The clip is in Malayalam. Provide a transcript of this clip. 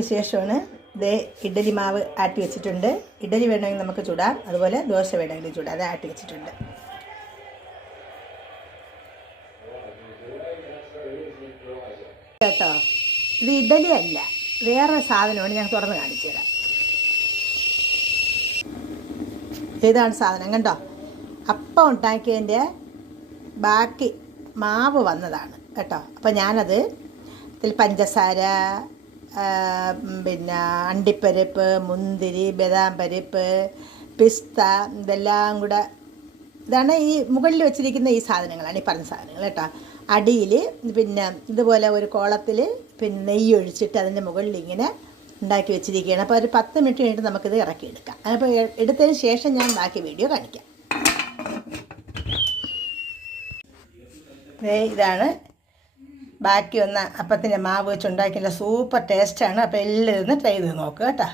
വിശേഷമാണ്. ഇത് ഇഡ്ഡലി മാവ് ആട്ടി വെച്ചിട്ടുണ്ട്. ഇഡ്ഡലി വേണമെങ്കിൽ നമുക്ക് ചൂടാം, അതുപോലെ ദോശ വേണമെങ്കിൽ ചൂടാം. അത് ആട്ടി വെച്ചിട്ടുണ്ട്. കേട്ടോ, ഇത് ഇഡ്ഡലി അല്ല, വേറെ സാധനമാണ്. ഞാൻ തുറന്ന് കാണിച്ചു തരാം. ഇതാണ് സാധനം, കണ്ടോ. അപ്പം ഉണ്ടാക്കിയതിൻ്റെ ബാക്കി മാവ് വന്നതാണ് കേട്ടോ. അപ്പം ഞാനത് ഇതിൽ പഞ്ചസാര, പിന്നെ അണ്ടിപ്പരിപ്പ്, മുന്തിരി, ബദാം പരിപ്പ്, പിസ്ത, ഇതെല്ലാം കൂടെ, ഇതാണ് ഈ മുകളിൽ വെച്ചിരിക്കുന്ന ഈ സാധനങ്ങളാണ്, ഈ പറഞ്ഞ സാധനങ്ങൾ കേട്ടോ. അടിയിൽ പിന്നെ ഇതുപോലെ ഒരു കോളത്തിൽ പിന്നെ നെയ്യ് ഒഴിച്ചിട്ട് അതിൻ്റെ മുകളിൽ ഇങ്ങനെ ഉണ്ടാക്കി വെച്ചിരിക്കുകയാണ്. അപ്പോൾ ഒരു 10 മിനിറ്റ് കഴിഞ്ഞിട്ട് നമുക്കിത് ഇറക്കിയെടുക്കാം. അപ്പോൾ എടുത്തതിന് ശേഷം ഞാൻ ബാക്കി വീഡിയോ കാണിക്കാം. ഇതാണ് ബാക്കി വന്ന അപ്പത്തിൻ്റെ മാവ് വെച്ച് ഉണ്ടാക്കിയ സൂപ്പർ ടേസ്റ്റാണ്. അപ്പോൾ എല്ലാവരും ഒന്ന് ട്രൈ ചെയ്ത് നോക്കുക കേട്ടോ.